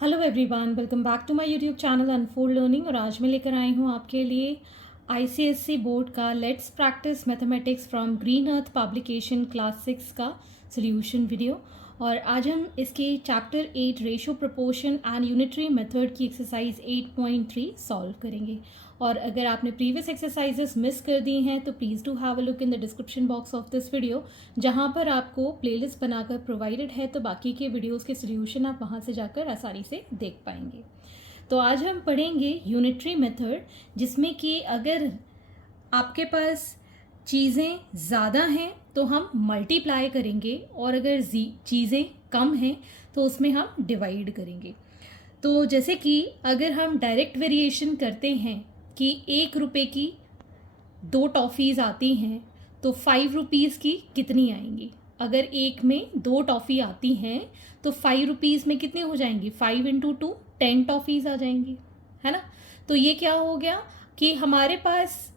Hello everyone, welcome back to my YouTube channel unfold learning. और आज मैं लेकर आई हूँ आपके लिए आईसीएससी बोर्ड का let's practice mathematics from green earth publication class 6 का सॉल्यूशन वीडियो। और आज हम इसके chapter 8 ratio proportion and unitary method की एक्सरसाइज 8.3 सॉल्व करेंगे। और अगर आपने प्रीवियस एक्सरसाइजेस मिस कर दी हैं तो please do have a look in the description box of this video, जहां पर आपको प्लेलिस्ट बनाकर प्रोवाइडेड है, तो बाकी के वीडियोस के सॉल्यूशन आप वहां से जाकर आसानी से देख पाएंगे। तो आज हम पढ़ेंगे यूनिटरी मेथड, जिसमें कि अगर आपके पास चीज़ें ज़्यादा हैं तो हम मल्टीप्लाई करेंगे, और अगर चीज़ें कम हैं तो उसमें हम डिवाइड करेंगे। तो जैसे कि अगर हम डायरेक्ट वेरिएशन करते हैं कि 1 रुपये की 2 टॉफ़ीज़ आती हैं तो 5 रुपीज़ की कितनी आएंगी। अगर एक में 2 टॉफ़ी आती हैं तो 5 रुपीज़ में कितनी हो जाएंगी, 5 इंटू 2 10 टॉफ़ीज़ आ जाएंगी, है ना। तो ये क्या हो गया कि हमारे पास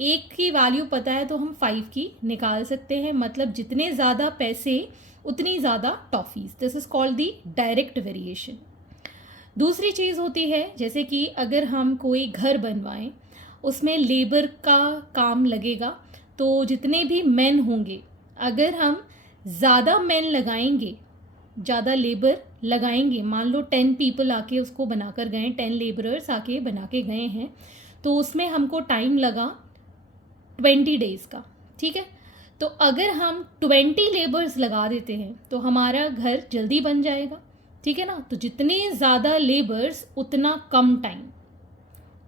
एक की वैल्यू पता है तो हम 5 की निकाल सकते हैं, मतलब जितने ज़्यादा पैसे उतनी ज़्यादा toffees. This is called the direct variation. दूसरी चीज़ होती है, जैसे कि अगर हम कोई घर बनवाएं, उसमें लेबर का काम लगेगा, तो जितने भी मेन होंगे, अगर हम ज़्यादा मेन लगाएंगे, ज़्यादा लेबर लगाएंगे, मान लो 10 पीपल आके उसको बनाकर गए, 10 लेबरर्स आके बना के गए हैं, तो उसमें हमको टाइम लगा 20 डेज़ का, ठीक है। तो अगर हम 20 लेबर्स लगा देते हैं तो हमारा घर जल्दी बन जाएगा, ठीक है ना। तो जितने ज़्यादा लेबर्स उतना कम टाइम,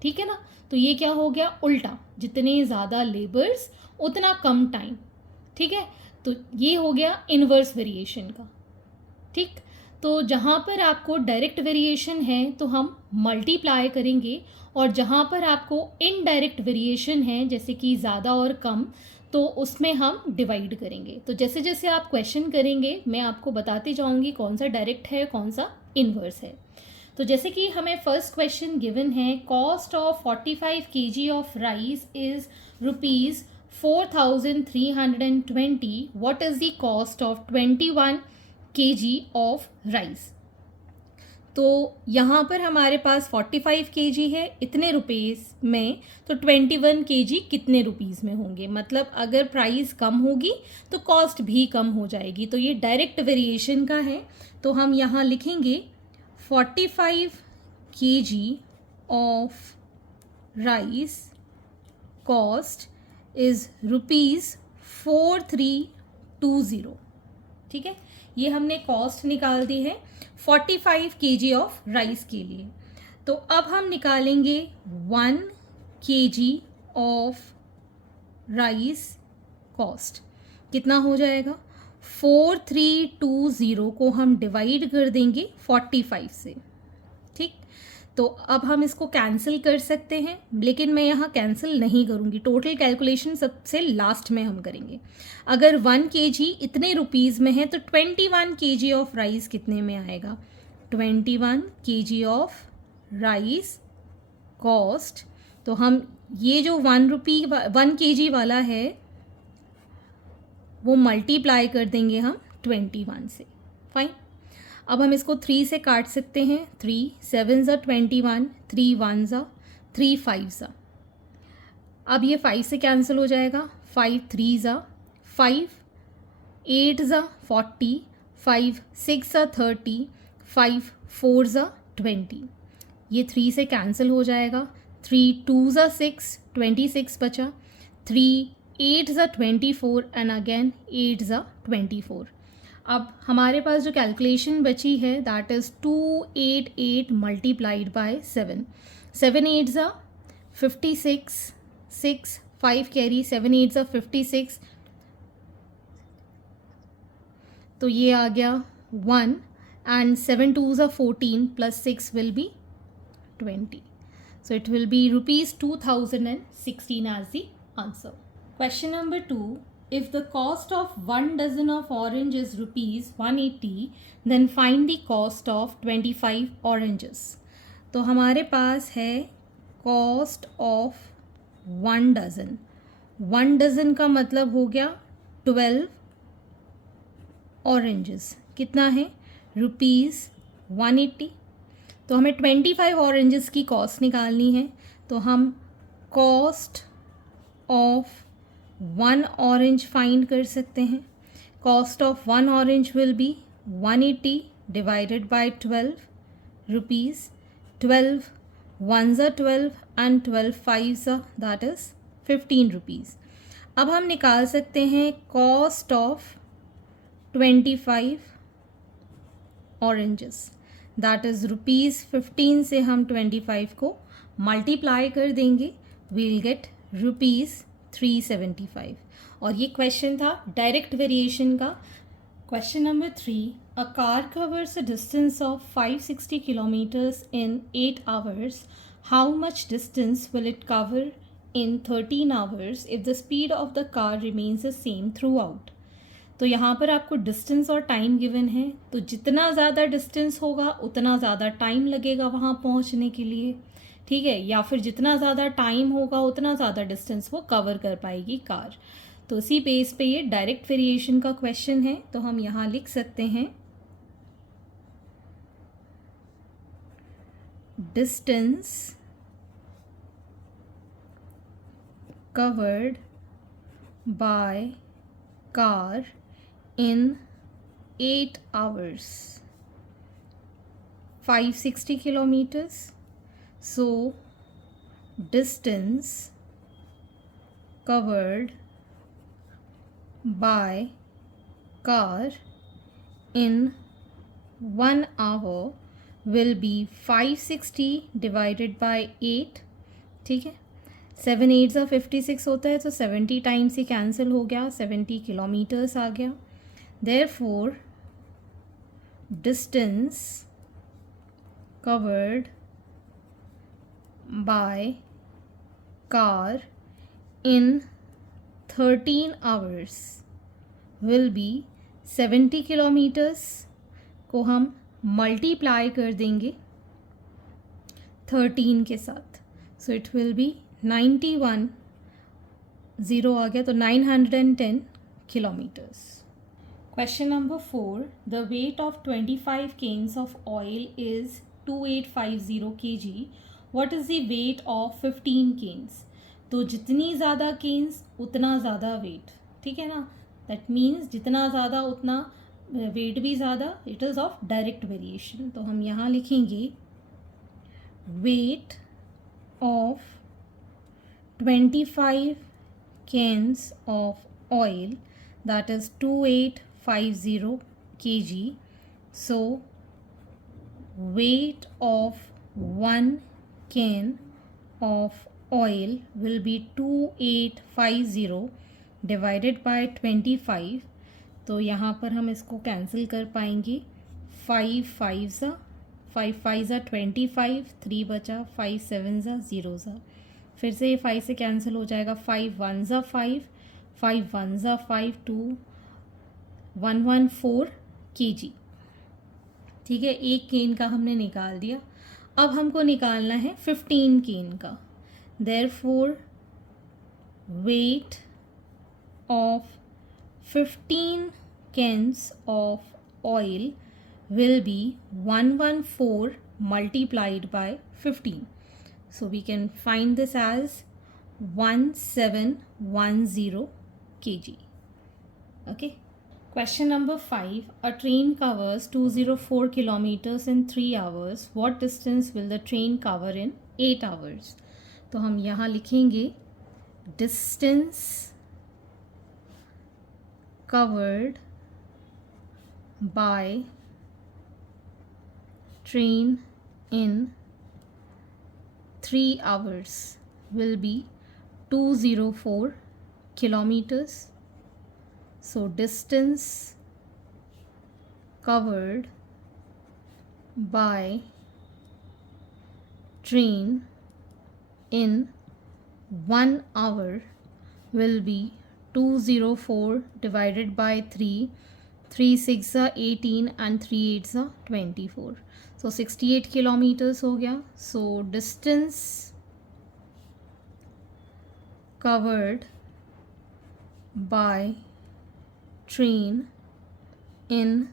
ठीक है ना। तो ये क्या हो गया, उल्टा, जितने ज़्यादा लेबर्स उतना कम टाइम, ठीक है। तो ये हो गया इन्वर्स वेरिएशन का, ठीक। तो जहाँ पर आपको डायरेक्ट वेरिएशन है तो हम मल्टीप्लाई करेंगे, और जहाँ पर आपको इनडायरेक्ट वेरिएशन है, जैसे कि ज़्यादा और कम, तो उसमें हम डिवाइड करेंगे। तो जैसे जैसे आप क्वेश्चन करेंगे मैं आपको बताती जाऊंगी कौन सा डायरेक्ट है कौन सा इनवर्स है। तो जैसे कि हमें फर्स्ट क्वेश्चन गिवन है, cost of 45 kg of rice is ₹4,320। What is the cost of 21 kg of rice. तो यहाँ पर हमारे पास 45 kg है इतने रुपीज़ में, तो 21 kg कितने रुपीज़ में होंगे, मतलब अगर प्राइस कम होगी तो कॉस्ट भी कम हो जाएगी। तो ये डायरेक्ट वेरिएशन का है, तो हम यहाँ लिखेंगे 45 kg of rice cost is ₹4320, ठीक है। ये हमने कॉस्ट निकाल दी है 45 kg ऑफ राइस के लिए। तो अब हम निकालेंगे 1 kg ऑफ राइस कॉस्ट, कितना हो जाएगा, 4320 को हम डिवाइड कर देंगे 45 से, ठीक। तो अब हम इसको कैंसिल कर सकते हैं, लेकिन मैं यहाँ कैंसिल नहीं करूँगी, टोटल कैलकुलेशन सबसे लास्ट में हम करेंगे। अगर 1 kg इतने रुपीज़ में है तो 21 kg ऑफ राइस कितने में आएगा, 21 kg ऑफ राइस कॉस्ट। तो हम ये जो 1 kg वाला है वो मल्टीप्लाई कर देंगे हम 21 से, फाइन। अब हम इसको 3 से काट सकते हैं, 3 7 ज़ा 21, 3 1 ज़ा 3 5 ज़ा। अब ये 5 से कैंसिल हो जाएगा, 5 3 ज़ा 5, 8 ज़ा 40, 5 6 ज़ा 30, 5 4 ज़ा 20। ये 3 से कैंसिल हो जाएगा, 3 2 ज़ा 6, 26 बचा, 3 8 ज़ा 24 एंड अगेन 8 ज़ा 24। अब हमारे पास जो कैलकुलेशन बची है दैट इज़ 288 मल्टीप्लाइड बाय 7, 7 8 ज़ा 56, 6 5 कैरी, 7 8 ज़ा 56, तो ये आ गया 1, एंड 7 2 ज़ा 14 plus 6 will be 20। So it will be ₹2016 as the answer. Question number 2. If the cost of 1 dozen of orange is ₹180, then find the cost of 25 oranges. तो हमारे पास है cost of 1 dozen. 1 dozen का मतलब हो गया 12 oranges, कितना है, ₹180। तो हमें 25 ऑरेंजेस की कॉस्ट निकालनी है। तो हम कॉस्ट ऑफ 1 ऑरेंज फाइंड कर सकते हैं। Cost of 1 orange will be 180 divided by 12 rupees. 12 1s are 12 and 12 5s are that is 15 rupees. अब हम निकाल सकते हैं cost of 25 oranges, that is ₹15 से हम 25 को मल्टीप्लाई कर देंगे, वील गेट ₹375। और ये क्वेश्चन था डायरेक्ट वेरिएशन का। Question number 3, a car covers a distance of 560 kilometres in 8 hours, how much distance will it cover in 13 hours if the speed of the car remains the same through out. तो यहाँ पर आपको distance और time given है, तो जितना ज़्यादा distance होगा उतना ज़्यादा टाइम लगेगा वहाँ पहुँचने के लिए, ठीक है, या फिर जितना ज़्यादा टाइम होगा उतना ज़्यादा डिस्टेंस वो कवर कर पाएगी कार। तो इसी बेस पे ये डायरेक्ट वेरिएशन का क्वेश्चन है। तो हम यहाँ लिख सकते हैं distance covered by car in 8 hours, 560 kilometers. So distance covered by car in 1 hour will be 560 divided by 8, ठीक है। 7 8 56 होता है, तो 70 टाइम्स ही कैंसिल हो गया, 70 किलोमीटर्स आ गया। Therefore, distance covered by car in 13 hours will be 70 kilometres को हम मल्टीप्लाई कर देंगे 13 के साथ, so it will be 91, zero आ गया तो 910 kilometres. Question number 4, the weight of 25 canes of oil is 2850 kg. What is the weight of 15 canes? तो जितनी ज़्यादा केन्स उतना ज़्यादा वेट, ठीक है ना। दैट मीन्स जितना ज़्यादा उतना वेट भी ज़्यादा, it is of direct variation. तो हम यहाँ लिखेंगे weight of 25 cans of oil, that is 2850 kg. So weight of 1 can of oil will be 2850 divided by 25। तो यहाँ पर हम इसको कैंसिल कर पाएंगे, 5 5 5 25, 3 बचा, 5 7 0 फिर से ये 5 से कैंसिल हो जाएगा, 5 1 5, 5 1 5, 2 114 kg, ठीक है। एक केन का हमने निकाल दिया। अब हमको निकालना है 15 केन का। Therefore weight of 15 cans of oil will be 114 multiplied by 15. So we can find this as 1710 kg. Okay. Question number 5. A train covers 204 kilometers in 3 hours. What distance will the train cover in 8 hours? तो हम यहाँ लिखेंगे distance covered by train in 3 hours will be 204 kilometers. So distance covered by train in 1 hour will be 204 divided by 3, 3 6 18 and 3 8 24, so 68 kilometers हो गया। So distance covered by train in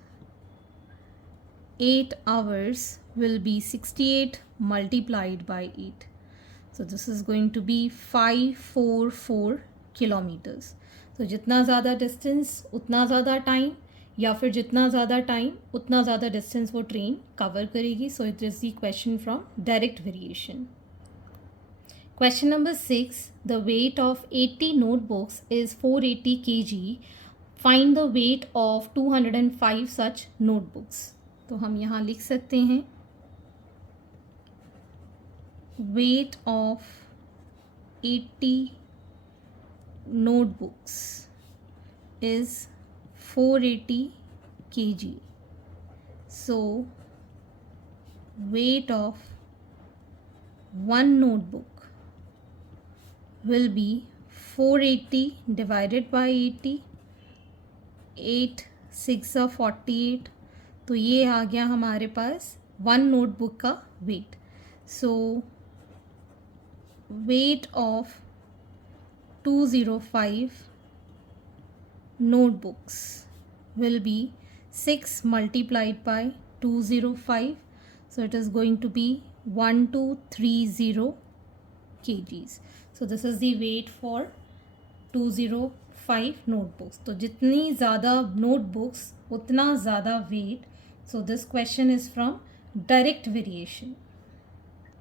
8 hours will be 68 multiplied by 8. So this is going to be 544 kilometers. So जितना ज़्यादा distance उतना ज़्यादा time, या फिर जितना ज़्यादा टाइम उतना ज़्यादा डिस्टेंस वो ट्रेन कवर करेगी. So it is the question from direct variation. Question number 6. The weight of 80 notebooks is 480 kg. Find the weight of 205 such notebooks. तो हम यहाँ लिख सकते हैं weight of 80 notebooks is 480 kg. So weight of one notebook will be 480 divided by 80. 8 6 48. तो ये आ गया हमारे पास वन नोटबुक का weight. So weight of 205 notebooks will be 6 multiplied by 205. So it is going to be 1230 kgs. So this is the weight for 205 notebooks. तो जितनी ज़्यादा notebooks उतना ज़्यादा weight. So this question is from direct variation.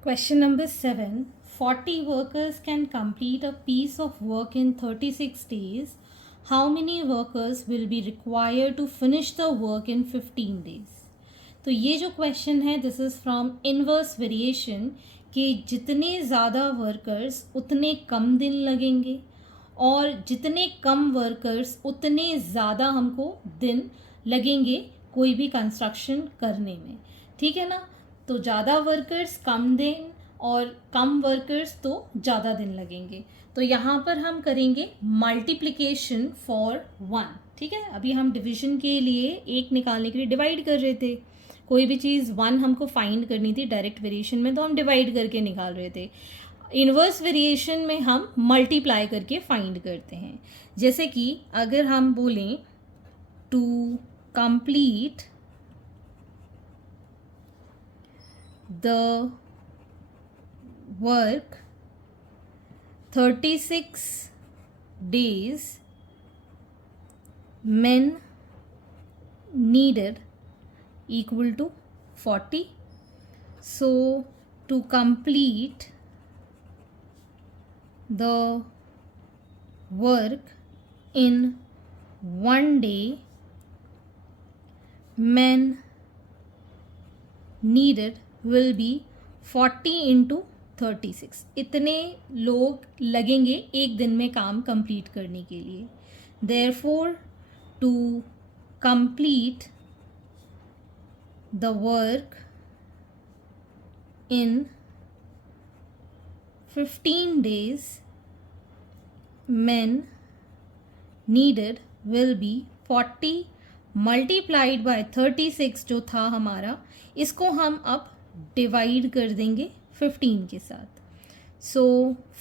Question number 7. 40 workers can complete a piece of work in 36 days. How many workers will be required to finish the work in 15 days? तो ये जो question है this is from inverse variation कि जितने ज़्यादा workers उतने कम दिन लगेंगे और जितने कम वर्कर्स उतने ज़्यादा हमको दिन लगेंगे कोई भी कंस्ट्रक्शन करने में. ठीक है ना. तो ज़्यादा वर्कर्स कम दिन और कम वर्कर्स तो ज़्यादा दिन लगेंगे. तो यहाँ पर हम करेंगे मल्टीप्लिकेशन फॉर 1. ठीक है. अभी हम डिवीजन के लिए एक निकालने के लिए डिवाइड कर रहे थे. कोई भी चीज़ 1 हमको फाइंड करनी थी डायरेक्ट वेरिएशन में तो हम डिवाइड करके निकाल रहे थे. इन्वर्स वेरिएशन में हम मल्टीप्लाई करके फाइंड करते हैं. जैसे कि अगर हम बोलें to complete the work 36 days men needed equal to 40. So to complete the work in 1 day men needed will be 40 into 36. इतने लोग लगेंगे एक दिन में काम कंप्लीट करने के लिए. Therefore to complete the work in 15 days men needed will be 40 multiplied by 36 जो था हमारा इसको हम अब डिवाइड कर देंगे 15 के साथ. सो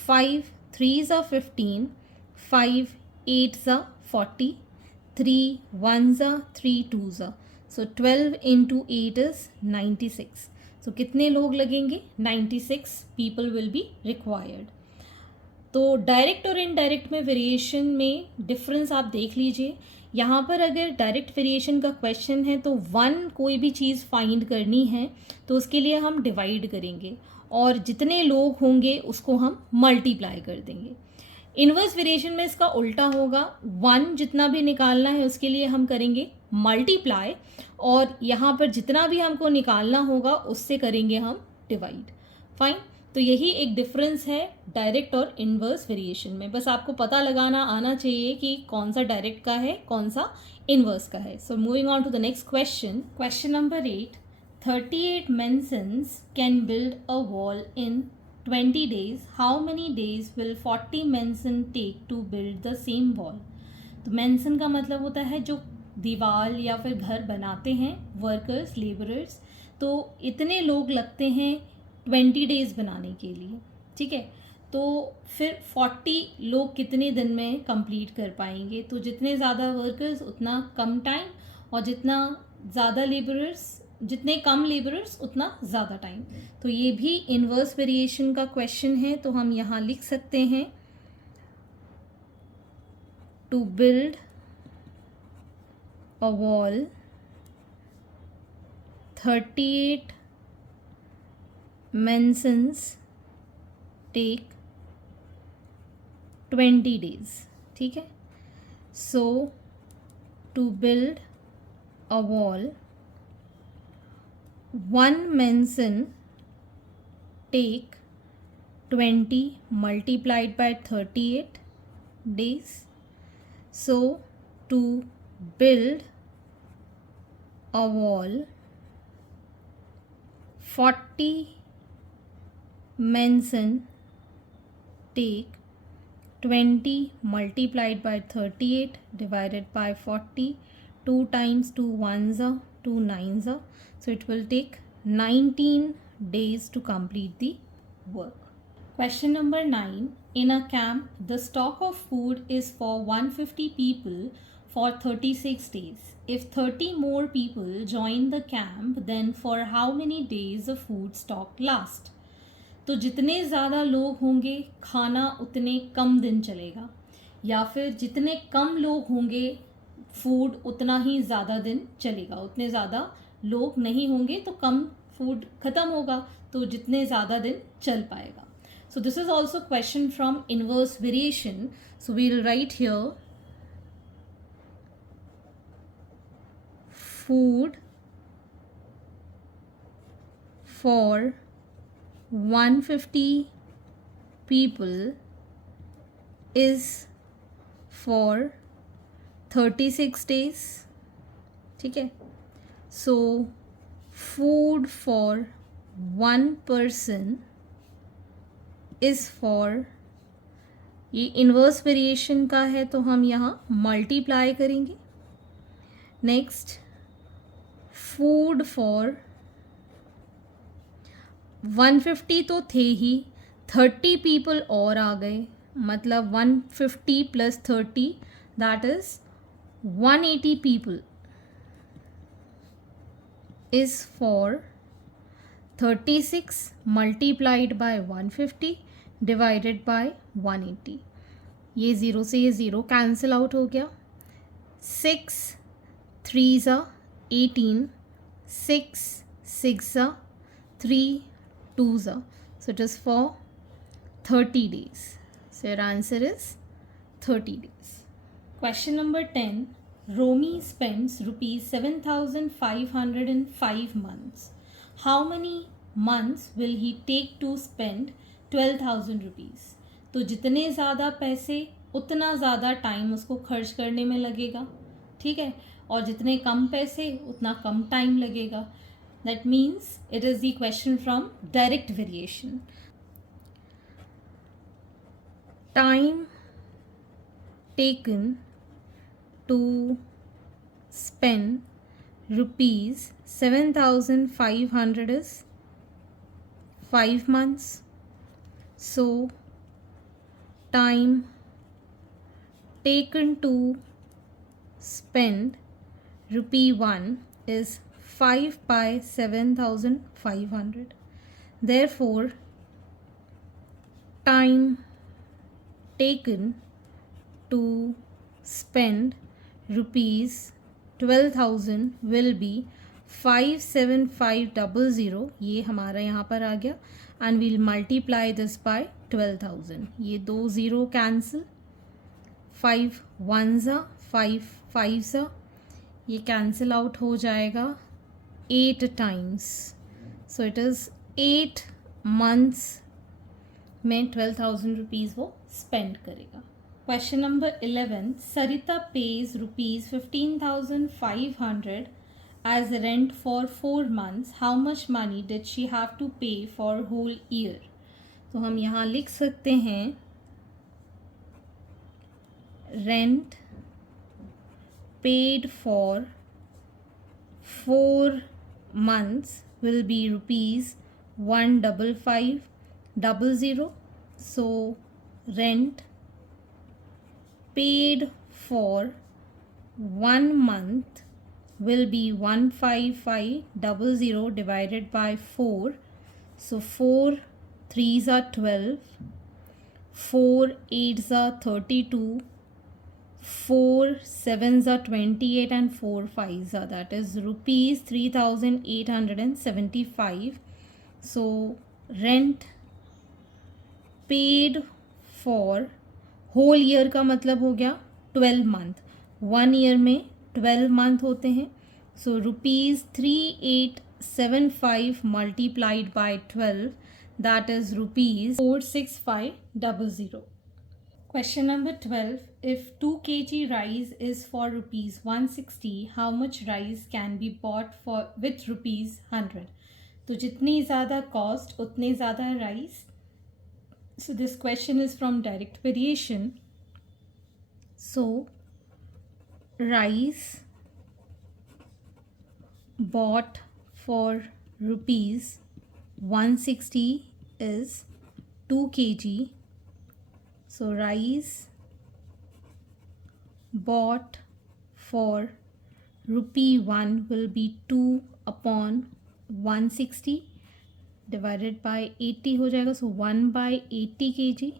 5 3s are 15, 5 8s are 40, 3 1s are 3 2s are. So 12 into 8 is 96. So कितने लोग लगेंगे 96 people will be required. तो डायरेक्ट और इनडायरेक्ट में वेरिएशन में डिफरेंस आप देख लीजिए. यहाँ पर अगर डायरेक्ट वेरिएशन का क्वेश्चन है तो 1 कोई भी चीज़ फाइंड करनी है तो उसके लिए हम डिवाइड करेंगे और जितने लोग होंगे उसको हम मल्टीप्लाई कर देंगे. इन्वर्स वेरिएशन में इसका उल्टा होगा. 1 जितना भी निकालना है उसके लिए हम करेंगे मल्टीप्लाई और यहाँ पर जितना भी हमको निकालना होगा उससे करेंगे हम डिवाइड. फाइन. तो यही एक डिफरेंस है डायरेक्ट और इन्वर्स वेरिएशन में. बस आपको पता लगाना आना चाहिए कि कौन सा डायरेक्ट का है कौन सा इन्वर्स का है. So moving on to the next question. Question number 8. 38 masons can build a wall in 20 days. How many days will 40 mason take to build the same wall? तो mason का मतलब होता है जो दीवार या फिर घर बनाते हैं, वर्कर्स लेबरर्स. तो इतने लोग लगते हैं 20 डेज बनाने के लिए. ठीक है. तो फिर 40 लोग कितने दिन में कंप्लीट कर पाएंगे? तो जितने ज़्यादा वर्कर्स उतना कम टाइम और जितना ज़्यादा लेबरर्स जितने कम लेबरर्स उतना ज़्यादा टाइम। तो ये भी इन्वर्स वेरिएशन का क्वेश्चन है, तो हम यहाँ लिख सकते हैं to build a wall 38 masons take 20 days। ठीक है, so to build a wall 1 menson take 20 multiplied by 38 days। So to build a wall 40 menson take 20 multiplied by 38 divided by 40, 2 times 2 ones are 2 nines are, so it will take 19 days to complete the work. Question number 9. In a camp, the stock of food is for 150 people for 36 days. If 30 more people join the camp, then for how many days the food stock last? तो जितने ज़्यादा लोग होंगे खाना उतने कम दिन चलेगा, या फिर जितने कम लोग होंगे फूड उतना ही ज़्यादा दिन चलेगा। उतने ज़्यादा लोग नहीं होंगे तो कम फूड ख़त्म होगा, तो जितने ज़्यादा दिन चल पाएगा। So this is also question from inverse variation. So we'll write here food for 150 people is for 36 days। ठीक है, so food for 1 person is for, ये इन्वर्स वेरिएशन का है तो हम यहाँ मल्टीप्लाई करेंगे। नेक्स्ट फूड फॉर 150 तो थे ही, 30 पीपल और आ गए, मतलब 150 plus 30 that is 180 people is for 36 multiplied by 150 divided by 180। ये ज़ीरो से ये ज़ीरो कैंसिल आउट हो गया। 6 3s are 18, 6 6 are 3 2s are, so it is for 30 days। So your answer is 30 days। Question number 10. Romi spends rupees 7,500 in 5 months. How many months will he take to spend 12,000 rupees? तो जितने ज़्यादा पैसे उतना ज़्यादा time उसको खर्च करने में लगेगा। ठीक है, और जितने कम पैसे उतना कम टाइम लगेगा। That means it is the question from direct variation. Time taken to spend rupees 7,500 is 5 months. So time taken to spend rupee 1 is 5 by 7,500. Therefore time taken to spend rupees 12,000 will be 57500, ये हमारा यहाँ पर आ गया, and we'll multiply this by 12,000। ये 2 0 cancel, 5 1s are 5 5s are, ये cancel out हो जाएगा 8 times। So it is 8 months में 12,000 रुपीज़ वो स्पेंड करेगा। Question number 11. Sarita pays rupees 15,500 as rent for 4 months. How much money did she have to pay for whole year? तो हम यहाँ लिख सकते हैं rent paid for 4 months will be rupees 15500. So rent paid for 1 month will be 15500 divided by 4. So 4 3s are 12, 4 8s are 32, 4 7s are 28, and 4 5s are, that is rupees 3875. So rent paid for whole year का मतलब हो गया 12 month. 1 year में 12 month होते हैं. So rupees 3875 multiplied by 12, that is rupees 46500. Question number 12. If 2 kg rice is for rupees 160, how much rice can be bought for with rupees 100? तो जितनी ज़्यादा कॉस्ट उतने ज़्यादा rice. So this question is from direct variation. So rice bought for rupees 160 is 2 kg. So rice bought for rupee 1 will be 2 upon 160 divided by 80 हो जाएगा. So 1 by 80 kg.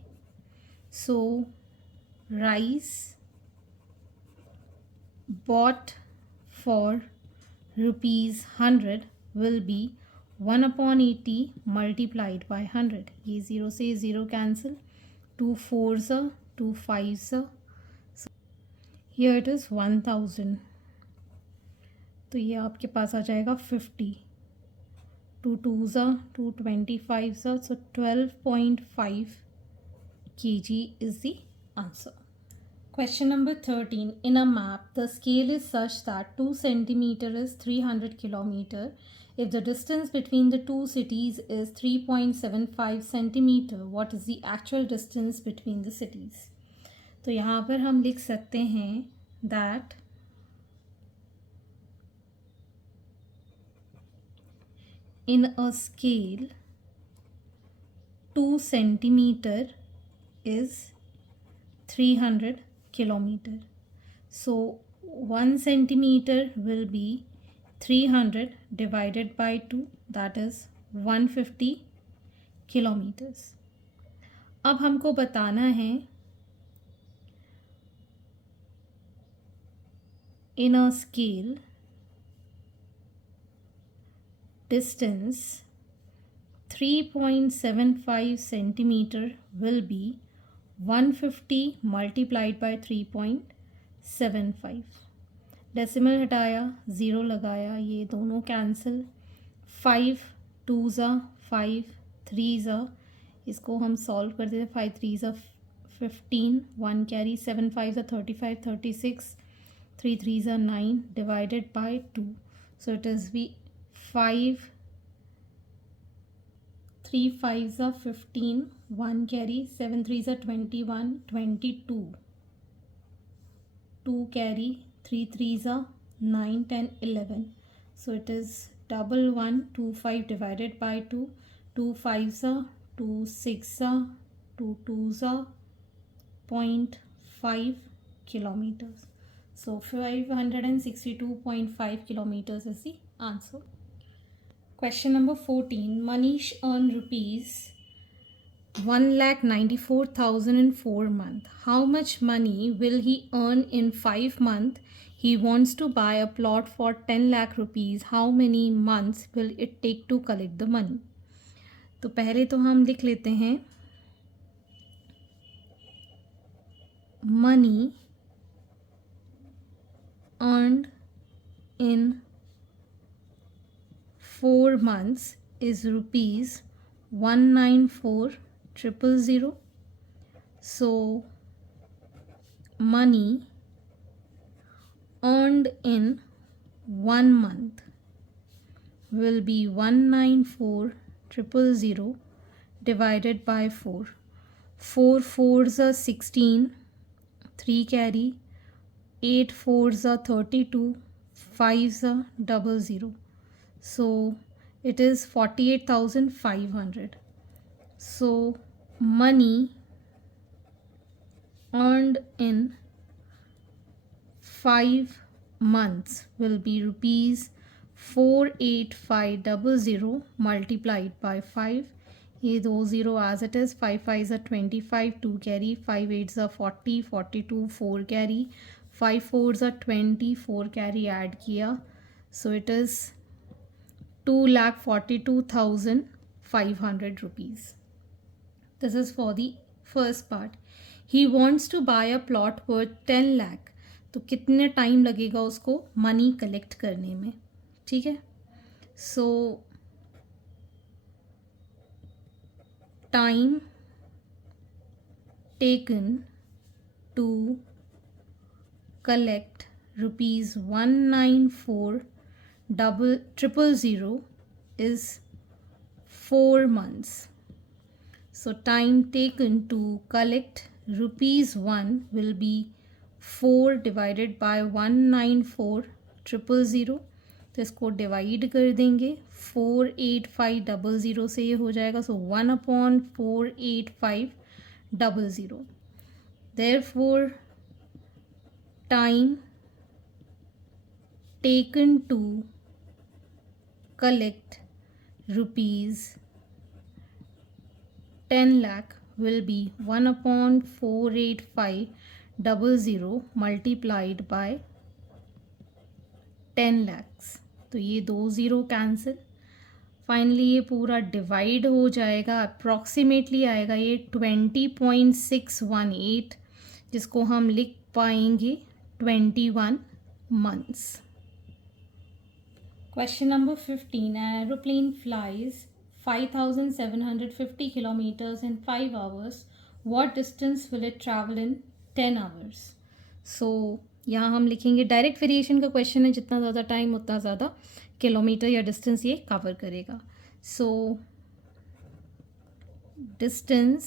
So rice bought for rupees 100 will be 1 upon 80 multiplied by 100. ये 0 से 0 cancel. 2 4s are 2 5s are. So here it is 1000. तो ये आपके पास आ जाएगा 50. 2 2s are 2 25s are. So 12.5 kg is the answer. Question number 13. In a map, the scale is such that 2 centimeter is 300 kilometer. If the distance between the two cities is 3.75 centimeter, what is the actual distance between the cities? तो यहाँ पर हम लिख सकते हैं that in a scale 2 centimeter is 300 kilometer. So 1 centimeter will be 300 divided by 2, that is 150 kilometers. अब हमको बताना है in a scale distance 3.75 centimeter will be 150 multiplied by 3.75. Decimal हटाया, ज़ीरो लगाया, ये दोनों cancel. 5 2s are 5 3s are, इसको हम सॉल्व कर देते. 5 3s are 15, 1 carry, 7 5s are 35 36, 3 3s are 9 divided by 2. So it is 5 3 5s are 15, 1 carry, 7 3s are 21 22, 2 carry, 3 3s are 9 10 11. So it is 1125 divided by 2. 2 5s are 2 6 are 2 2s are 0.5 kilometers. So 562.5 kilometers is the answer. Question number 14. Manish earned rupees 1,94,000 in 4 months. How much money will he earn in 5 months? He wants to buy a plot for 10 lakh rupees. How many months will it take to collect the money? तो पहले तो हम लिख लेते हैं money earned in 4 months is rupees 194,000. So money earned in 1 month will be 194,000 divided by 4. 4 4s are 16, 3 carry, 8 4s are 32, 5s are 00. So it is 48,500. So money earned in 5 months will be rupees 48500 multiplied by 5. ये 20 as it is, 5 5s are 25, 2 carry, 5 8s are 40, 42, 4 carry, 5 4s are 20, 4 carry add किया, so it is 2,42,500 rupees. This is for the first part. He wants to buy a plot worth 10 lakh. तो कितने time लगेगा उसको money collect करने में, ठीक है. So time taken to collect rupees 194,000 is 4 months. So time taken to collect rupees 1 will be 4 divided by 194,000. तो इसको डिवाइड कर देंगे 48500 से, ये हो जाएगा. सो 1/48500. Therefore time taken to collect rupees 10 lakh will be 1/48500 multiplied by 10 lakhs. तो ये 20 कैंसिल. फाइनली ये पूरा डिवाइड हो जाएगा, अप्रॉक्सीमेटली आएगा ये 20.618, जिसको हम लिख पाएंगे 21 months. Question number 15. An aeroplane flies 5,750 kilometers in 5 hours. What distance will it travel in 10 hours? So यहाँ हम लिखेंगे, डायरेक्ट वेरिएशन का क्वेश्चन है, जितना ज़्यादा टाइम उतना ज़्यादा किलोमीटर या डिस्टेंस ये कवर करेगा. So distance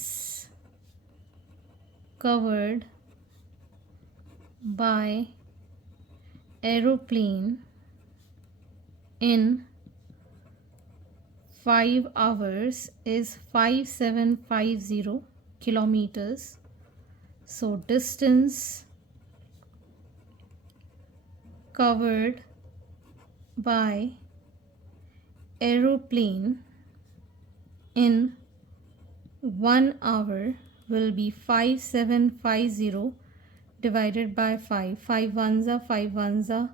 covered by aeroplane in 5 hours is 5750 kilometers. So distance covered by aeroplane in 1 hour will be 5750 divided by 5. 5 ones are 5 ones are,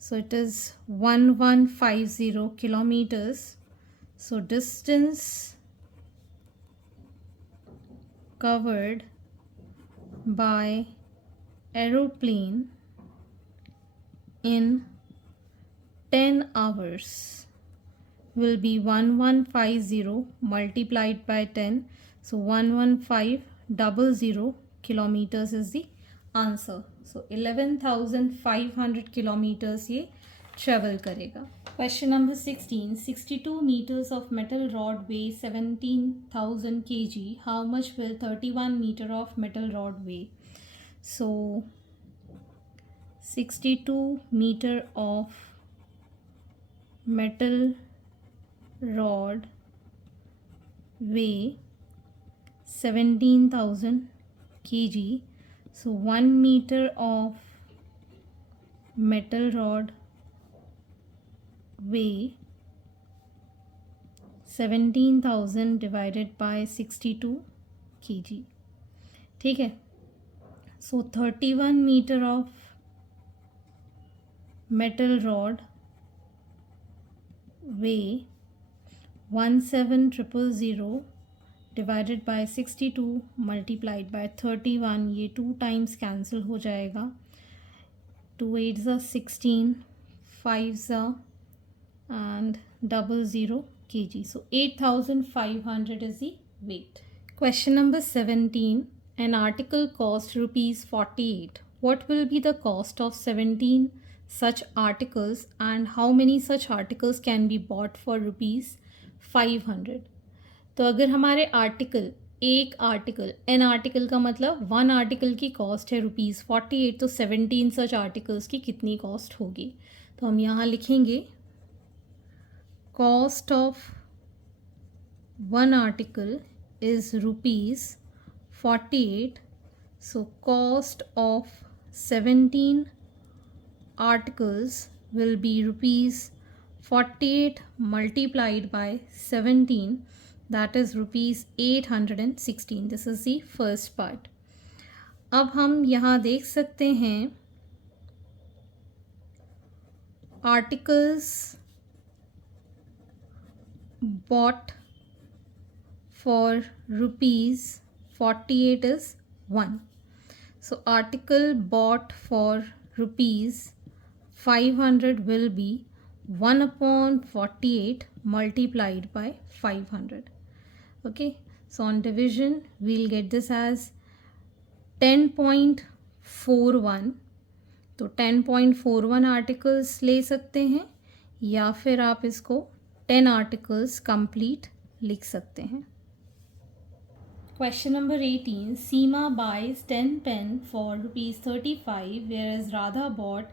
so it is 1150 kilometers. So distance covered by aeroplane in 10 hours will be 1150 multiplied by 10. So 11500 kilometers is the answer. So 11,500 kilometers ये travel करेगा. Question number 16. 62 meters of metal rod weigh 17,000 kg. How much will 31 meter of metal rod weigh? So 62 meter of metal rod weigh 17,000 kg. So 1 meter of metal rod weigh 17,000 divided by 62 kg. ठीक है. So 31 meter of metal rod weigh 17,000 divided by 62 multiplied by 31. ये 2 times cancel हो जाएगा. 2 8s are 16, 5s are and 00 kg. So 8,500 is the weight. Question number 17. An article cost rupees 48. What will be the cost of 17 such articles and how many such articles can be bought for rupees 500? तो अगर हमारे article, एक article, an article का मतलब 1 article की cost है rupees 48, तो 17 सच articles की कितनी कॉस्ट होगी? तो हम यहाँ लिखेंगे cost of 1 article is rupees 48. So cost of 17 articles will be rupees 48 multiplied by 17, that is rupees 816. This is the first part. अब हम यहाँ देख सकते हैं articles bought for rupees 48 is 1. So article bought for rupees 500 will be 1 upon 48 multiplied by 500. Okay, so on division we'll get this as 10.41. तो 10.41 articles ले सकते हैं या फिर आप इसको 10 आर्टिकल्स कंप्लीट लिख सकते हैं. Question number 18. Seema buys 10 pen for rupees 35, whereas Radha bought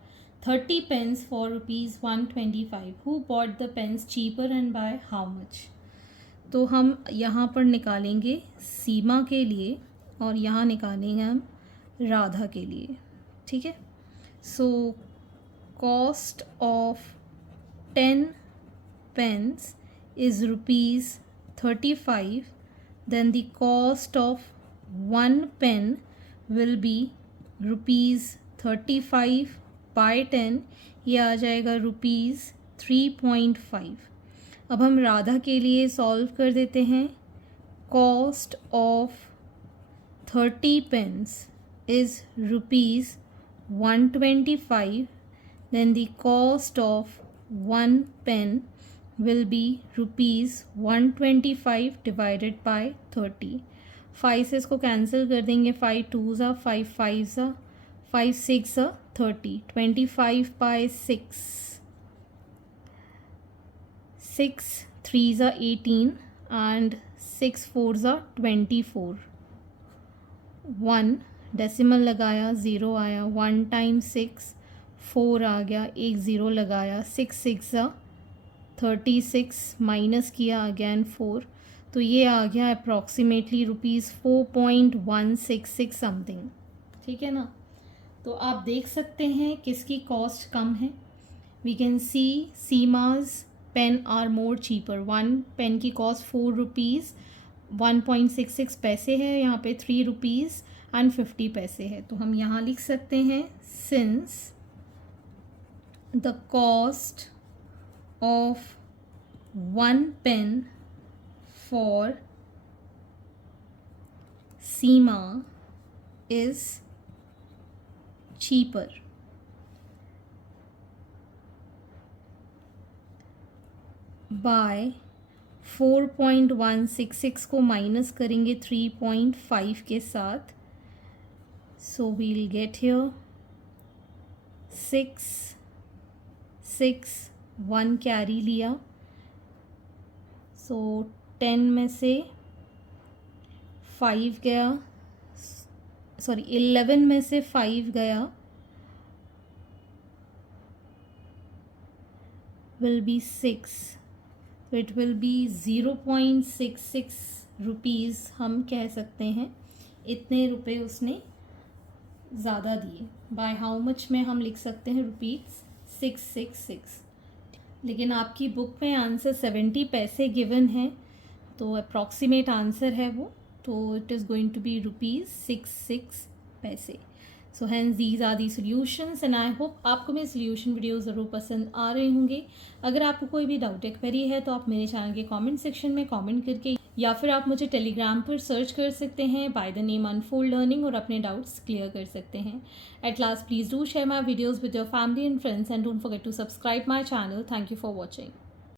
30 pens for rupees 125. Who bought the pens cheaper and by how much? तो हम यहाँ पर निकालेंगे सीमा के लिए और यहाँ निकालेंगे हम राधा के लिए. ठीक है. So cost of 10 pens is rupees 35. Then the cost of 1 pen will be rupees 35 by 10. ये आ जाएगा rupees 3.5. अब हम राधा के लिए सॉल्व कर देते हैं. Cost of 30 pens is rupees 125. Then the cost of 1 pen will be rupees 125 divided by 30. 5 से इसको कैंसिल कर देंगे. 5 2s are 5 5s are 5 6 are 30. 25 by 6. 6 3s are 18 and 6 4s are 24. 1 decimal लगाया 0 आया. 1 टाइम्स 6 4 आ गया. एक 0 लगाया. 6 6 आ 36 माइनस किया अगेन 4. तो ये आ गया अप्रॉक्सीमेटली रुपीज़ 4.166 समथिंग. ठीक है ना. तो आप देख सकते हैं किसकी कॉस्ट कम है. We can see Seema's pen are more cheaper. 1 pen की कॉस्ट 4 रुपीज़ 1.66 पैसे है. यहाँ पे 3 रुपीज़ एंड 50 पैसे है. तो हम यहाँ लिख सकते हैं since the cost of 1 pen for Seema is cheaper by 4.166 को माइनस करेंगे 3.5 के साथ. So we'll get here 6 6 1 carry लिया. सो 10 में से 5 गया. सॉरी 11 में से 5 गया. Will be 6. तो इट विल बी 0.66 रुपीज़ हम कह सकते हैं. इतने रुपए उसने ज़्यादा दिए. बाय हाउ मच में हम लिख सकते हैं रुपीज़ 666. लेकिन आपकी बुक में आंसर 70 पैसे गिवन है तो अप्रॉक्सीमेट आंसर है वो. तो it is going to be rupees 66 पैसे. So hence these are the solutions and I hope आपको मेरे सॉल्यूशन वीडियो ज़रूर पसंद आ रहे होंगे. अगर आपको कोई भी डाउट या क्वेरी है तो आप मेरे चैनल के कमेंट सेक्शन में कमेंट करके या फिर आप मुझे टेलीग्राम पर सर्च कर सकते हैं by the name unfold learning और अपने डाउट्स क्लियर कर सकते हैं. At last please do share my videos with your family and friends and don't forget to subscribe my channel. Thank you for watching.